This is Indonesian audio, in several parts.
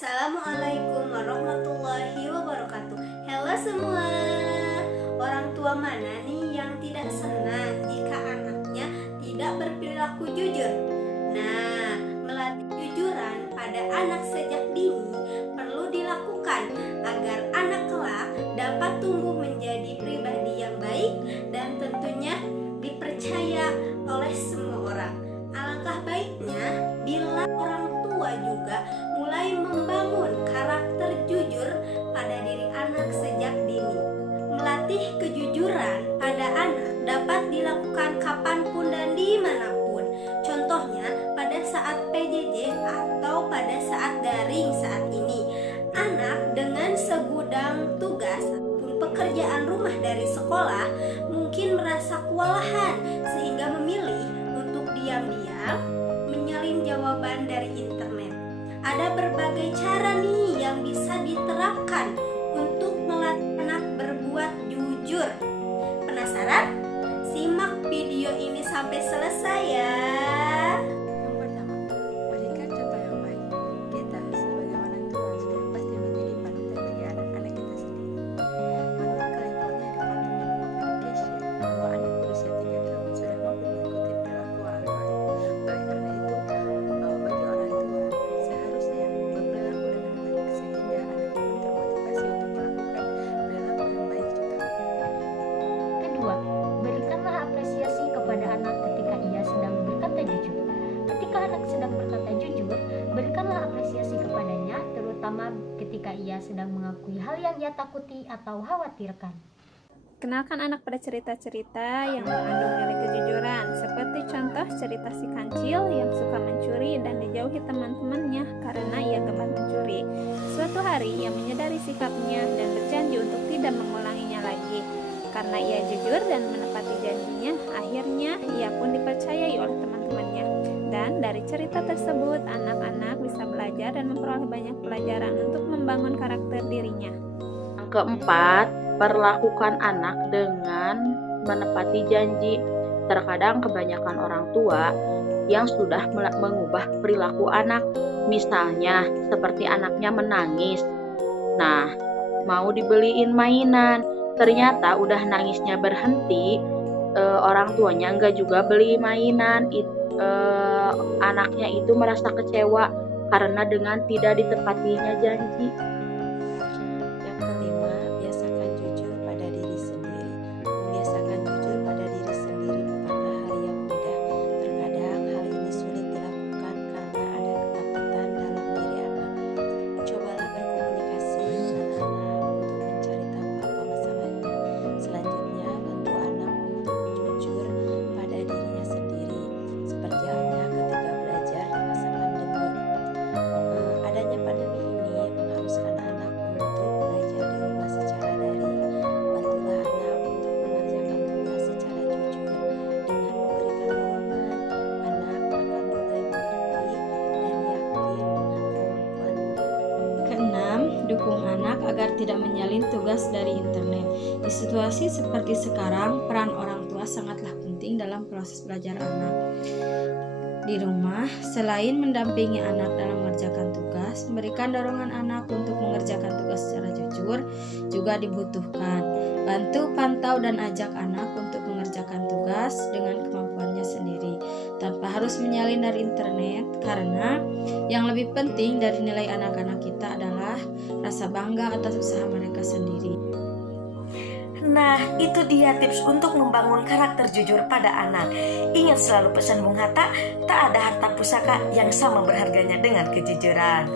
Assalamualaikum warahmatullahi wabarakatuh. Halo semua. Orang tua mana nih yang tidak senang jika anaknya tidak berperilaku jujur? Nah, melatih kejujuran pada anak sejak dini perlu dilakukan agar anak kelak dapat tumbuh menjadi pribadi yang baik dan tentunya dipercaya oleh semua orang. Alangkah baiknya bila orang tua juga mulai membangun karakter jujur pada diri anak sejak dini. Melatih kejujuran pada anak dapat dilakukan kapanpun dan dimanapun. Contohnya pada saat PJJ atau pada saat daring saat ini. Anak dengan segudang tugas ataupun pekerjaan rumah dari sekolah mungkin merasa kewalahan sehingga memilih untuk diam-diam menyalin jawaban dari internet. Ada berbagai cara nih yang bisa diterapkan untuk melatih anak berbuat jujur. Penasaran? Simak video ini sampai selesai ya. Yang pertama, berikan contoh yang baik. Kita sebagai orang tua sudah pasti menjadi panutan bagi anak-anak kita sendiri. Menurut California Department of Education, bahwa anak berusia 3 tahun sudah mampu mengikuti perilaku orang lain. Oleh karena itu, bagi orang tua seharusnya berperilaku dengan baik sehingga anak pun termotivasi untuk melakukan perilaku yang baik juga. Kedua, berikanlah apresiasi kepada anak ketika ia sedang berkata jujur. Ketika anak sedang berkata jujur, berikanlah apresiasi kepadanya, terutama ketika ia sedang mengakui hal yang ia takuti atau khawatirkan. Kenalkan anak pada cerita-cerita yang mengandung nilai kejujuran, seperti contoh cerita si kancil yang suka mencuri dan dijauhi teman-temannya karena ia gemar mencuri. Suatu hari ia menyadari sikapnya dan berjanji untuk tidak mengulanginya lagi. Karena ia jujur dan menepati janjinya, akhirnya ia pun dipercayai oleh teman-temannya. Dan dari cerita tersebut, anak-anak bisa belajar dan memperoleh banyak pelajaran untuk membangun karakter dirinya. Yang keempat, perlakukan anak dengan menepati janji. Terkadang kebanyakan orang tua yang sudah mengubah perilaku anak, misalnya seperti anaknya menangis. Nah, mau dibeliin mainan, ternyata udah nangisnya berhenti, orang tuanya nggak juga beli mainan. Anaknya itu merasa kecewa karena dengan tidak ditepatinya janji. Yang kelima, biasakan jujur pada diri sendiri. Membiasakan jujur pada diri sendiri bukanlah hal yang mudah. Terkadang hal ini sulit dilakukan karena ada ketakutan dalam diri anak. Cobalah berkomunikasi dengan anak untuk mencari tahu apa masalahnya. Selanjutnya, bantu anak untuk jujur pada dirinya sendiri, seperti halnya ketika belajar di masa pandemi. Adanya pandemi ini mengharuskan anak untuk belajar di rumah secara daring. Bantulah anak untuk mengerjakan tugas secara jujur. Dengan memberikan dorongan, anak akan mulai mengerti dan yakin dengan kemampuannya. Keenam, dukung anak agar tidak menyalin tugas dari internet. Di situasi seperti sekarang, peran orang tua sangatlah penting dalam proses belajar anak. Di rumah, selain mendampingi anak dalam mengerjakan tugas, memberikan dorongan anak untuk mengerjakan tugas secara jujur juga dibutuhkan. Bantu, pantau, dan ajak anak untuk mengerjakan tugas dengan kemampuannya sendiri, tanpa harus menyalin dari internet, karena yang lebih penting dari nilai anak-anak kita adalah rasa bangga atas usaha mereka sendiri. Nah, itu dia tips untuk membangun karakter jujur pada anak. Ingat selalu pesan Bung Hatta, tak ada harta pusaka yang sama berharganya dengan kejujuran.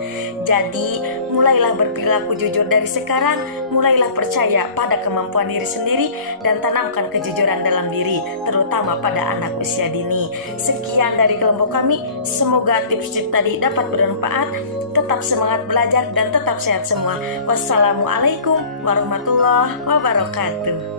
Jadi, mulailah berperilaku jujur dari sekarang, mulailah percaya pada kemampuan diri sendiri, dan tanamkan kejujuran dalam diri, terutama pada anak usia dini. Sekian dari kelompok kami, semoga tips-tips tadi dapat bermanfaat. Tetap semangat belajar dan tetap sehat semua. Wassalamualaikum warahmatullahi wabarakatuh.